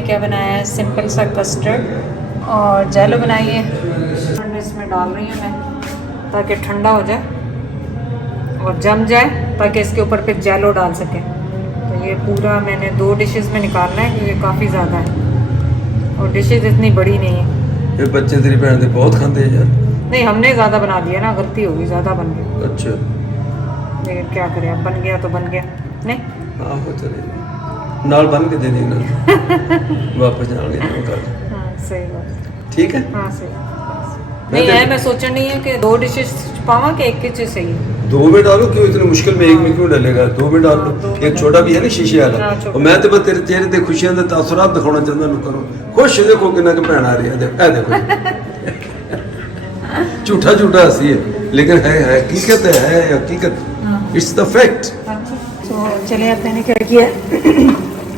मैंने क्या बनाया है, सिंपल सा कस्टर्ड और जैलो बनाई है। इसमें डाल रही हूँ मैं ताकि ठंडा हो जाए और जम जाए, ताकि इसके ऊपर फिर जैलो डाल सकें। तो ये पूरा मैंने 2 डिशेस में निकालना है क्योंकि काफ़ी ज़्यादा है और डिशेस इतनी बड़ी नहीं है। ये बच्चे तेरी भैन दे बहुत खाते हैं यार। नहीं, हमने ज़्यादा बना दिया ना, गलती होगी, ज़्यादा बन गया। अच्छा, लेकिन क्या करें, अब बन गया तो बन गया। नहीं हाँ हो चलेगा, नाल बन के दे देना वापस जाने के कर। हाँ सही बात, ठीक है। हाँ सही नहीं है। मैं सोचना नहीं है कि 2 डिशेस छुपावा कि एक चीज सही है। 2 में डालो, क्यों इतनी मुश्किल में 1 में क्यों डालेगा? 2 में डाल लो। एक छोटा भी है ना शीशे वाला, और मैं तो बस तेरे चेहरे ते खुशियां दा तासुरात दिखाना चाहता हूं। करो खुश देखो कितना के भैन आ रही है, देखो झूठा झूठा हंसी है लेकिन है हकीकत है हकीकत। It's the fact. तो चलिए, अब मैंने क्या किया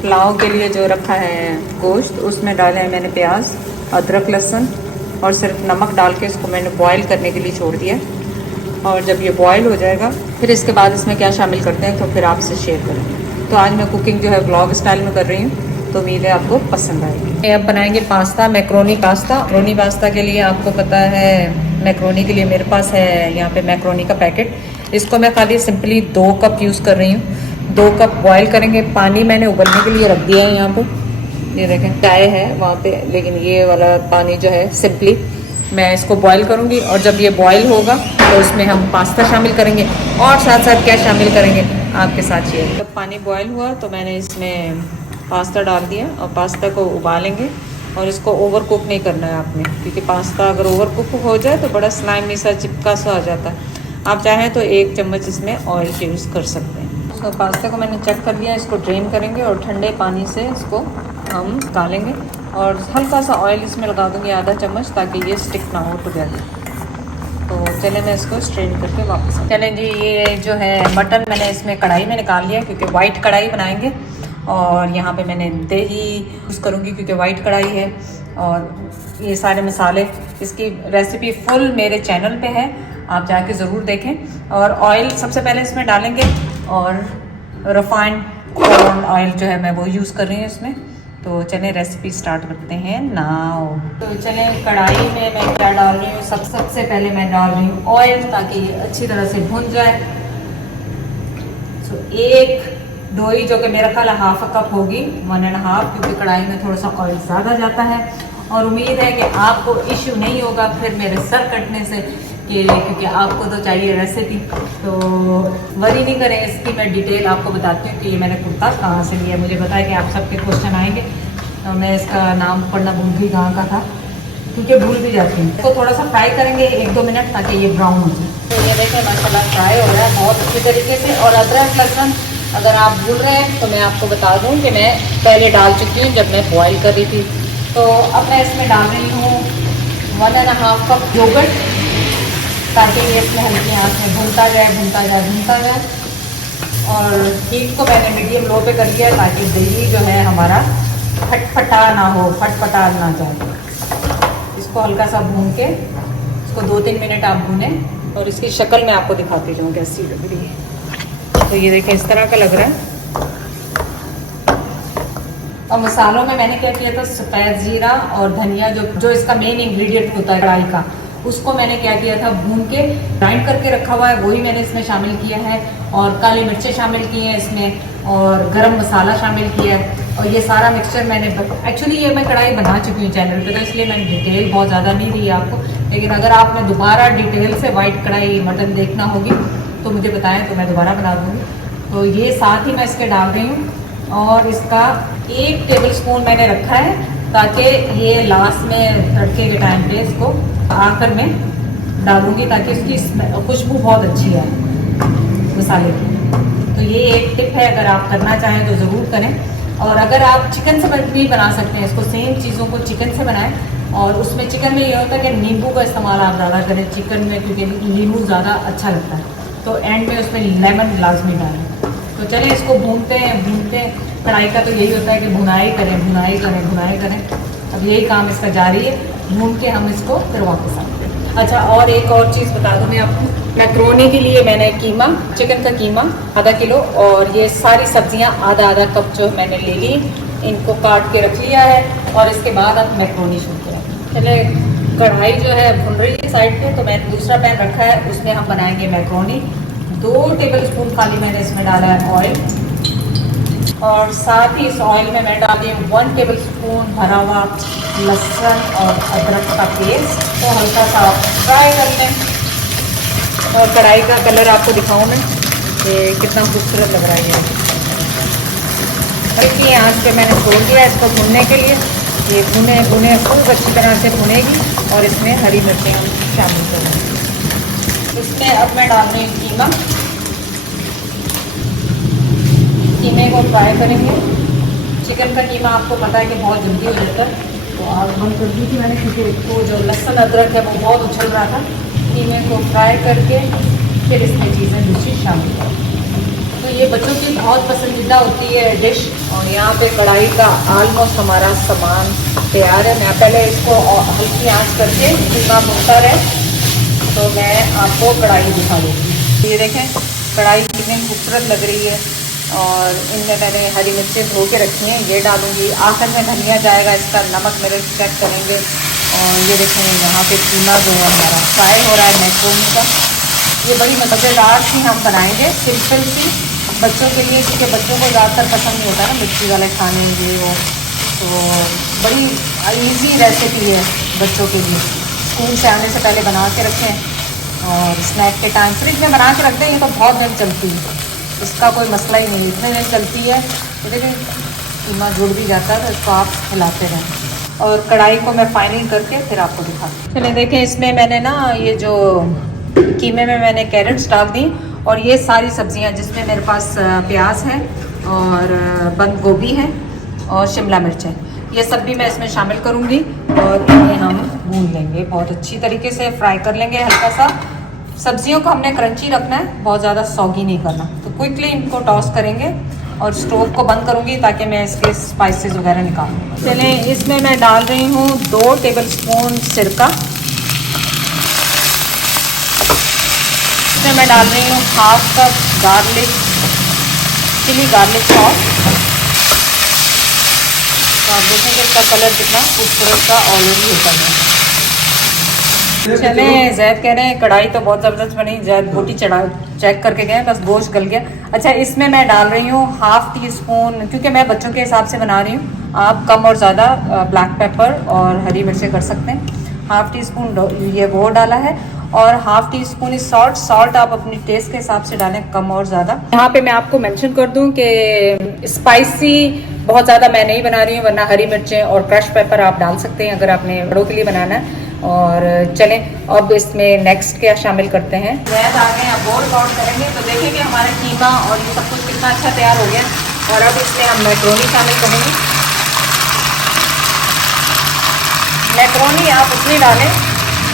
पुलाव के लिए जो रखा है गोश्त, उसमें डाले हैं मैंने प्याज, अदरक, लहसुन और सिर्फ नमक डाल के इसको मैंने बॉईल करने के लिए छोड़ दिया। और जब ये बॉईल हो जाएगा फिर इसके बाद इसमें क्या शामिल करते हैं तो फिर आपसे शेयर करेंगे। तो आज मैं कुकिंग जो है व्लॉग स्टाइल में कर रही हूँ, तो उम्मीद है आपको पसंद आएगी। अब बनाएंगे pasta, macaroni pasta. Macaroni pasta के लिए आपको पता है, मैक्रोनी के लिए मेरे पास है यहाँ पे मैक्रोनी का पैकेट। इसको मैं खाली सिंपली 2 कप यूज़ कर रही हूँ। 2 कप बॉयल करेंगे। पानी मैंने उबलने के लिए रख दिया है यहाँ पे, ये देखें चाय है वहाँ पे, लेकिन ये वाला पानी जो है सिंपली मैं इसको बॉईल करूँगी। और जब ये बॉईल होगा तो उसमें हम पास्ता शामिल करेंगे और साथ साथ क्या शामिल करेंगे आपके साथ शेयर। जब पानी बॉईल हुआ तो मैंने इसमें पास्ता डाल दिया और पास्ता को उबालेंगे। और इसको ओवर कुक नहीं करना है आपने, क्योंकि पास्ता अगर ओवर कुक हो जाए तो बड़ा स्लाइमी सा चिपका सा आ जाता है। आप चाहें तो 1 चम्मच इसमें ऑयल यूज़ कर सकते हैं। तो पास्ता को मैंने चेक कर लिया, इसको ड्रेन करेंगे और ठंडे पानी से इसको हम डालेंगे और हल्का सा ऑयल इसमें लगा दूंगी, आधा चम्मच, ताकि ये स्टिक ना हो टुगेदर। तो चले मैं इसको स्ट्रेन करके वापस चलें जी। ये जो है मटन मैंने इसमें कढ़ाई में निकाल लिया, क्योंकि वाइट कढ़ाई बनाएंगे। और यहाँ पे मैंने दही यूज़ करूँगी क्योंकि वाइट कढ़ाई है। और ये सारे मसाले, इसकी रेसिपी फुल मेरे चैनल पे है, आप जाके ज़रूर देखें। और ऑयल सबसे पहले इसमें डालेंगे और रिफाइंड कॉर्न ऑयल जो है मैं वो यूज़ कर रही हूँ इसमें। तो चलें रेसिपी स्टार्ट करते हैं नाउ। तो चलें, कढ़ाई में मैं क्या डाल रही हूँ, सबसे पहले मैं डाल रही हूँ ऑयल, ताकि ये अच्छी तरह से भुन जाए। तो 1 दोई जो कि मेरा ख्याल हाफ कप होगी, 1.5, क्योंकि कढ़ाई में थोड़ा सा ऑयल ज़्यादा जाता है। और उम्मीद है कि आपको इश्यू नहीं होगा फिर मेरे सर कटने से, क्योंकि आपको तो चाहिए रेसिपी। तो वरी नहीं करें, इसकी मैं डिटेल आपको बताती हूँ कि ये मैंने कुर्ता कहाँ से लिया। मुझे पता है कि आप सबके क्वेश्चन आएंगे, तो मैं इसका नाम पढ़ना भूल गई कहाँ का था, क्योंकि भूल भी जाती हूँ। इसको थोड़ा सा फ्राई करेंगे 1-2 मिनट, ताकि ये ब्राउन हो जाए। तो ये देखें माशाल्लाह फ्राई हो रहा है बहुत अच्छी तरीके से। और अदरक लहसुन अगर आप भूल रहे हैं तो मैं आपको बता दूं कि मैं पहले डाल चुकी हूँ जब मैं बॉईल कर रही थी। तो अब मैं इसमें डाल रही हूँ 1.5 कप योगर्ट, ताकि ये इसमें हल्की आँच में भूनता जाए। और हीट को मैंने मीडियम लो पे कर लिया, ताकि दही जो है हमारा फटफटा ना हो, फटफटा ना जाए। इसको हल्का सा भून के इसको 2-3 मिनट आप भूनें। और इसकी शक्ल मैं आपको दिखाती जाऊँ कैसी लग रही है। तो ये देखें इस तरह का लग रहा है। और मसालों में मैंने क्या किया था, सफ़ेद जीरा और धनिया जो इसका मेन इंग्रेडिएंट होता है कढ़ाई का, उसको मैंने क्या किया था, भून के ग्राइंड करके रखा हुआ है, वही मैंने इसमें शामिल किया है। और काली मिर्चें शामिल की हैं इसमें, और गरम मसाला शामिल किया है। और ये सारा मिक्सचर मैंने, एक्चुअली ये मैं कढ़ाई बना चुकी हूँ चैनल पे, तो इसलिए मैंने डिटेल बहुत ज़्यादा नहीं दी आपको। लेकिन अगर आपने दोबारा डिटेल से वाइट कढ़ाई मटन देखना होगी तो मुझे बताएं, तो मैं दोबारा बना दूँगी। तो ये साथ ही मैं इसके डाल रही हूँ। और इसका 1 टेबल स्पून मैंने रखा है, ताकि ये लास्ट में तड़के के टाइम पे इसको आकर मैं डालूँगी, ताकि इसकी खुशबू बहुत अच्छी आए मसाले की। तो ये एक टिप है, अगर आप करना चाहें तो ज़रूर करें। और अगर आप चिकन से भी बना सकते हैं इसको, सेम चीज़ों को चिकन से बनाएं। और उसमें चिकन में ये होता है कि नींबू का इस्तेमाल आप ज़्यादा करें चिकन में, क्योंकि नींबू ज़्यादा अच्छा लगता है। तो एंड में उसमें लेमन लाजमी डालें। तो चलिए इसको भूनते हैं। कढ़ाई का तो यही होता है कि भुनाई करें। अब यही काम इसका जारी है, भून के हम इसको फिर वापस आते हैं। अच्छा, और एक और चीज़ बता दूँ मैं आपको, मैक्रोनी के लिए मैंने कीमा, चिकन का कीमा आधा किलो, और ये सारी सब्जियां आधा कप जो मैंने ले ली। इनको काट के रख लिया है और इसके बाद अब मैक्रोनी शुरू करें। चले कढ़ाई जो है भुन रही है साइड पे, तो मैंने दूसरा पैन रखा है, उसमें हम बनाएंगे मैक्रोनी। 2 टेबलस्पून खाली मैंने इसमें डाला है ऑयल, और साथ ही इस ऑयल में मैं डाल रही हूँ 1 टेबलस्पून भरा हुआ लहसुन और अदरक का पेस्ट। तो हल्का सा फ्राई कर लें, और कढ़ाई का कलर आपको दिखाऊँ मैं कि कितना खूबसूरत लग रहा है ये। इतनी आँच पे मैंने छोड़ दिया इसको भुनने के लिए। ये भुने भुने खूब अच्छी तरह से भुनेगी, और इसमें हरी मिर्चें हम शामिल करेंगे। इसमें अब मैं डाल रही हूँ कीमा। कीमे को फ्राई करेंगे। चिकन का कीमा आपको पता है कि बहुत जल्दी हो जाता है, तो आग बंद कर दी थी मैंने, क्योंकि वो जो लहसुन अदरक है वो बहुत उछल रहा था। कीमे को फ्राई करके फिर इसमें चीज़ें दूसरी शामिल करें। तो ये बच्चों की बहुत पसंदीदा होती है डिश। और यहाँ पे कढ़ाई का ऑलमोस्ट हमारा सामान तैयार है। मैं पहले इसको हल्की आंच करके कीमा भुनता रहे, तो मैं आपको कढ़ाई दिखा दूँगी। ये देखें कढ़ाई कितनी खूबसूरत लग रही है, और इनमें मैंने हरी मिर्चें धो के रखी हैं, ये डालूँगी। आखिर में धनिया जाएगा, इसका नमक मिर्च चेक करेंगे। और ये देखें यहाँ पे कीमा जो है हमारा फ्राई हो रहा है मैक्रोनी का। ये बड़ी मज़ेदार सी हम बनाएंगे, सिंपल सी बच्चों के लिए, क्योंकि बच्चों को ज़्यादातर पसंद नहीं होता ना मिर्ची वाले खाने ये वो। तो बड़ी इजी रेसिपी है बच्चों के लिए। स्कूल से आने से पहले बना के रखें, और स्नैक के टाइम फ्रिज में बना के रख दें, ये तो बहुत दिन चलती है, इसका कोई मसला ही नहीं, इतने दिन चलती है। तो देखिए कीमा जुड़ भी जाता है, तो इसको आप हिलाते रहें। और कढ़ाई को मैं फाइनल करके फिर आपको दिखाती हूँ। चलिए देखें, इसमें मैंने ना ये जो कीमे में मैंने कैरेट्स डाल दी, और ये सारी सब्जियां जिसमें मेरे पास प्याज है और बंद गोभी है और शिमला मिर्च है, ये सब भी मैं इसमें शामिल करूँगी, और इन्हें हम भून लेंगे, बहुत अच्छी तरीके से फ्राई कर लेंगे हल्का सा। सब्जियों को हमने क्रंची रखना है, बहुत ज़्यादा सॉगी नहीं करना। तो क्विकली इनको टॉस करेंगे, और स्टोव को बंद करूँगी ताकि मैं इसके स्पाइसेस वगैरह निकालूँ। चलिए इसमें मैं डाल रही हूँ 2 टेबलस्पून सिरका। इसमें मैं डाल रही हूँ 1/2 कप चिली गार्लिक सॉस। तो आप देखेंगे इसका कलर कितना खूबसूरत सा ऑलरेडी होता है। चले जैद कह रहे हैं कढ़ाई तो बहुत ज़बरदस्त बनी, जैद बोटी चढ़ा चेक करके गए, बस गोश्त गल गया। अच्छा, इसमें मैं डाल रही हूँ 1/2 टीस्पून, क्योंकि मैं बच्चों के हिसाब से बना रही हूँ, आप कम और ज़्यादा ब्लैक पेपर और हरी मिर्चें कर सकते हैं। 1/2 टीस्पून ये वो डाला है, और 1/2 टीस्पून सॉल्ट आप अपनी टेस्ट के हिसाब से डालें, कम और ज़्यादा। यहाँ पे मैं आपको मेंशन कर दूँ कि स्पाइसी बहुत ज़्यादा मैं नहीं बना रही हूँ, वरना हरी मिर्चें और क्रश पेपर आप डाल सकते हैं अगर आपने बड़ों के लिए बनाना है। और चलें अब इसमें नेक्स्ट क्या शामिल करते हैं। जैद आ गए, अब और काउंट करेंगे तो देखेंगे हमारा कीमा और ये सब कुछ कितना अच्छा तैयार हो गया। और अब इसमें हम मैक्रोनी शामिल करेंगे। मैक्रोनी आप उतनी डालें,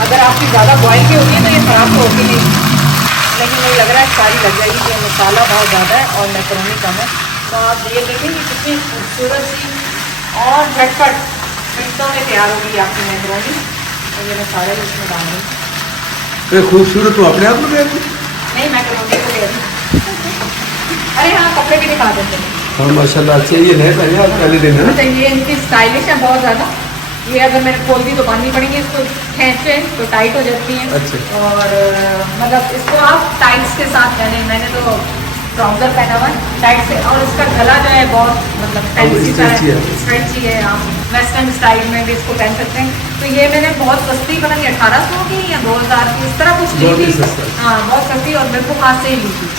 अगर आपकी ज़्यादा बॉयल की होती है तो ये ख़राब तो होती नहीं, लेकिन मुझे लग रहा है सारी लग जाएगी कि मसाला बहुत ज़्यादा है और मैक्रोनी कम है। तो आप ये देखें कि कितनी खूबसूरत सी और झटपट मिनटों में तैयार होगी आपकी मैक्रोनी। तो ये मैं सारा इसमें डाल दूँ। खूबसूरत तो अपने आप में नहीं, मैक्रोनी को ले अरे हाँ, कपड़े भी दिखा देते हैं। हाँ माशाल्लाह, अच्छे ये नए पहले आप पहले दिन है। अच्छा, ये इनकी स्टाइलिश है बहुत ज़्यादा। ये अगर मैंने खोल दी तो बांधनी पड़ेगी, इसको खींचे तो टाइट हो जाती हैं। अच्छा। और मतलब इसको आप टाइट्स के साथ मैंने तो ट्राउज़र पहना हुआ है टाइट से, और इसका गला जो है बहुत मतलब फैंसी सा है, स्ट्रेची है। आप वेस्टर्न स्टाइल में भी इसको पहन सकते हैं। तो ये मैंने बहुत सस्ती, पता नहीं 1800 की या 2000 की, इस तरह कुछ ली थी। हाँ, बहुत सस्ती, और मेरे को हाथ से ही ली थी।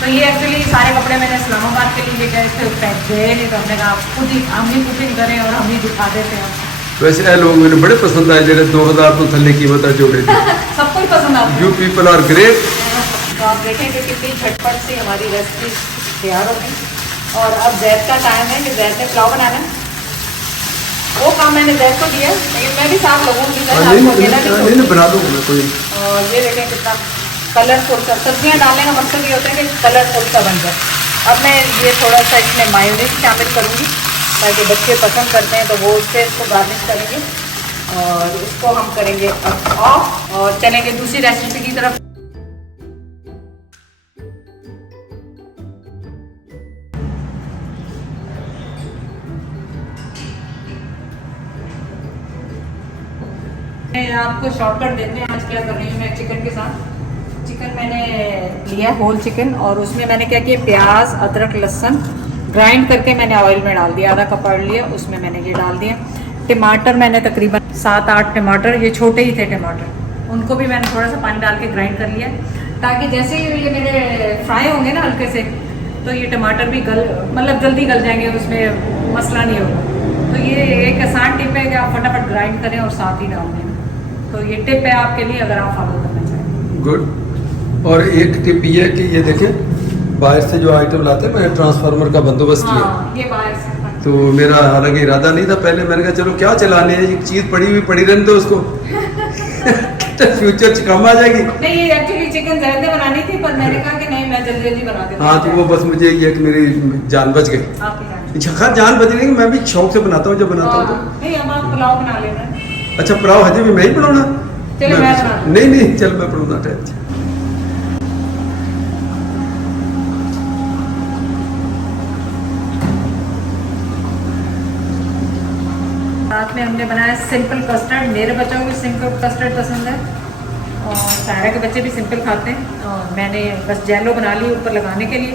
तो ये एक्चुअली सारे कपड़े मैंने इस्लामाबाद के लिए गए थे, गए नहीं तो हमने कहा खुद ही हम ही कुकिंग करें और हम ही दिखा देते हैं। वैसे ये लोग मैंने बड़े पसंद आए जो 2000 तो थल्ले कीमत जोड़े थे। सबको ही पसंद आता है। You people are great. तो आप देखें कि कितनी झटपट से हमारी रेसिपी तैयार हो गई। और अब जैद का टाइम है कि जैद ने पुलाव बनाना है। वो काम मैंने जैद को दिया, लेकिन मैं भी साथ लगूंगी, बना दूंगा कोई। और ये देखें कितना कलरफुल सा, सब्जियाँ डालने का मकसद ये होता है कि कलरफुल सा बन जाए। अब मैं ये थोड़ा सा इसमें मायोनीज शामिल करूँगी, ताकि बच्चे पसंद करते हैं तो वो उससे इसको गार्निश करेंगे। और इसको हम करेंगे अब ऑफ, और चलेंगे दूसरी रेसिपी की तरफ। आपको शॉर्टकट देते हैं आज क्या कर रही हूँ मैं चिकन के साथ। चिकन मैंने लिया होल चिकन और उसमें मैंने क्या किया, प्याज अदरक लहसुन ग्राइंड करके मैंने ऑयल में डाल दिया, आधा कप ऑयल लिया, उसमें मैंने ये डाल दिया। टमाटर मैंने तकरीबन 7-8 टमाटर, ये छोटे ही थे टमाटर, उनको भी मैंने थोड़ा सा पानी डाल के ग्राइंड कर लिया, ताकि जैसे ही ये मेरे फ्राई होंगे ना हल्के से, तो ये टमाटर भी मतलब जल्दी गल जाएंगे, उसमें मसला नहीं होगा। तो ये एक आसान टिप है कि आप फटाफट ग्राइंड करें और साथ ही डाल दें। तो ये टिप है आपके लिए अगर आप फॉलो करना चाहें। गुड। और एक टिप ये है कि ये देखें बाहर से जो आइटम लाते हैं, मैंने ट्रांसफार्मर का बंदोबस्त किया। ये बाहर से तो मेरा हालांकि इरादा नहीं था, पहले मैंने कहा चलो क्या चलाने है, एक चीज पड़ी रहने दो उसको फ्यूचर च काम आ जाएगी। नहीं, ये एक्चुअली चिकन ज़्यादा बनानी थी, पर मैंने कहा कि नहीं मैं जल्दी जल्दी बना देती हूँ। हाँ, तो वो बस मुझे ये कि मेरी जान बच गई। आपकी खैर जान बच रही, मैं भी शौक से बनाता हूँ जब बनाता हूँ तो। नहीं, अब आप पुलाव बना लेना। अच्छा, पुलाव हजे भी मैं ही बनाना? चलो मैं बना दूँ। नहीं चल मैं बनाना टाइम। साथ में हमने बनाया सिंपल कस्टर्ड। मेरे बच्चों को भी सिंपल कस्टर्ड पसंद है और सारा के बच्चे भी सिंपल खाते हैं। और मैंने बस जेलो बना ली ऊपर लगाने के लिए,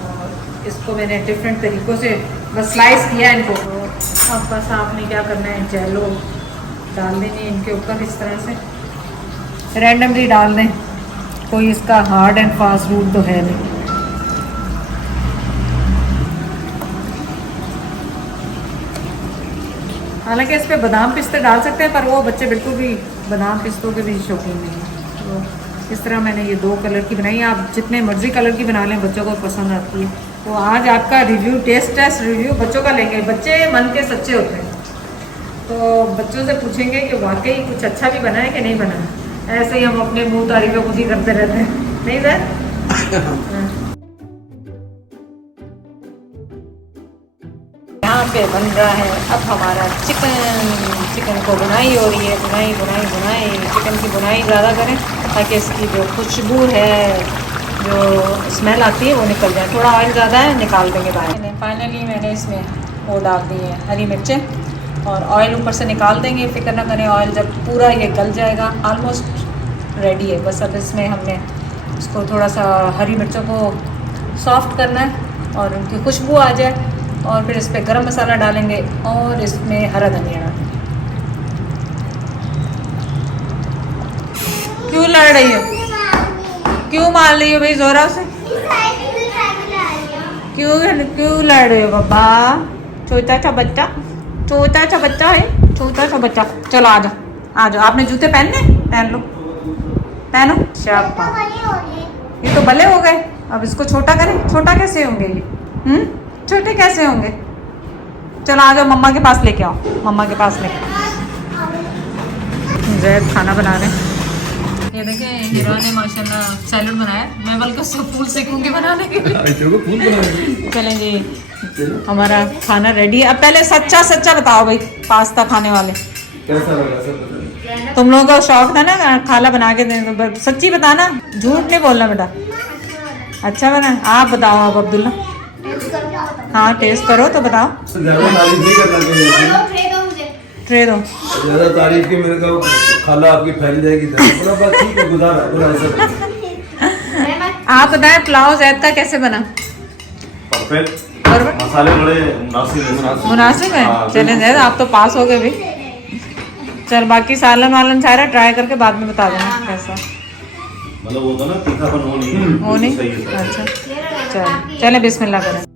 और इसको मैंने डिफरेंट तरीक़ों से बस स्लाइस किया इनको। अब बस आपने क्या करना है, जेलो डाल देनी है इनके ऊपर, इस तरह से रैंडमली डाल दें। कोई इसका हार्ड एंड फास्ट रूल तो है नहीं। हालांकि इस पे बादाम पिस्ते डाल सकते हैं, पर वो बच्चे बिल्कुल भी बादाम पिस्तों के भी शौकीन नहीं हैं। तो इस तरह मैंने ये 2 कलर की बनाई। आप जितने मर्जी कलर की बना लें, बच्चों को पसंद आती है। तो आज आपका रिव्यू, टेस्ट रिव्यू बच्चों का लेंगे। बच्चे मन के सच्चे होते हैं, तो बच्चों से पूछेंगे कि वाकई कुछ अच्छा भी बना है कि नहीं बना है। ऐसे ही हम अपने मुँह तारीफ़ें खुद ही करते रहते हैं, नहीं सर? यहाँ पे बन रहा है अब हमारा चिकन को बुनाई हो रही है, बुनाई। चिकन की बुनाई ज़्यादा करें ताकि इसकी जो खुशबू है, जो स्मेल आती है वो निकल जाए। थोड़ा ऑयल ज़्यादा है, निकाल देंगे बाहर। फाइनली मैंने इसमें वो डाल दी है हरी मिर्चें, और ऑयल ऊपर से निकाल देंगे। फिक्र ना करें, ऑयल जब पूरा ये गल जाएगा, ऑलमोस्ट रेडी है। बस अब इसमें हमने इसको थोड़ा सा हरी मिर्चों को सॉफ्ट करना है और उनकी खुशबू आ जाए, और फिर इस पर गरम मसाला डालेंगे और इसमें हरा धनिया डालेंगे। क्यों लड़ रही हो, क्यों मार रही हो भाई जोरा से? क्यों लड़ रहे हो बाबा? छोटा सा बच्चा है, छोटा सा बच्चा। चलो आ जाओ। आपने जूते पहन लो, पहनो। शाबाश, ये तो भले हो गए। अब इसको छोटा करें। छोटा कैसे होंगे ये? छोटे कैसे होंगे? चलो आ जाओ, मम्मा के पास लेके आओ, मम्मा के पास लेके आओ। जैद खाना बना रहे हैं। ये देखें, हीरा ने माशाल्लाह सैलड बनाया। मैं बल्कि उससे फूल सीखूंगी बनाने के लिए। चलें जी, हमारा खाना रेडी है। अब पहले सच्चा बताओ भाई, पास्ता खाने वाले कैसा लगा सब? तुम लोगों को शौक था ना खाला बना के देने, सच्ची बताना, झूठ नहीं बोलना बेटा। अच्छा बना? आप बताओ। अब अब्दुल्ला, हाँ टेस्ट करो तो बताओ। ज़्यादा तारीफ नहीं करना चाहिए। ट्रे दो। ज़्यादा तारीफ की मेरे को खाला आपकी फैल जाएगी। थोड़ा बात ठीक है, गुजारा आप बताएं पुलाव जैद का कैसे बना? परफेक्ट। और मसाले बड़े मुनासिब है। चलें जैद, आप तो पास हो गए भी। चल बाकी सालन सारा ट्राई करके बाद में बता देना कैसा। मतलब वो तो ना तीखापन हो नहीं। अच्छा चल, चले बिस्मिल्लाह करें।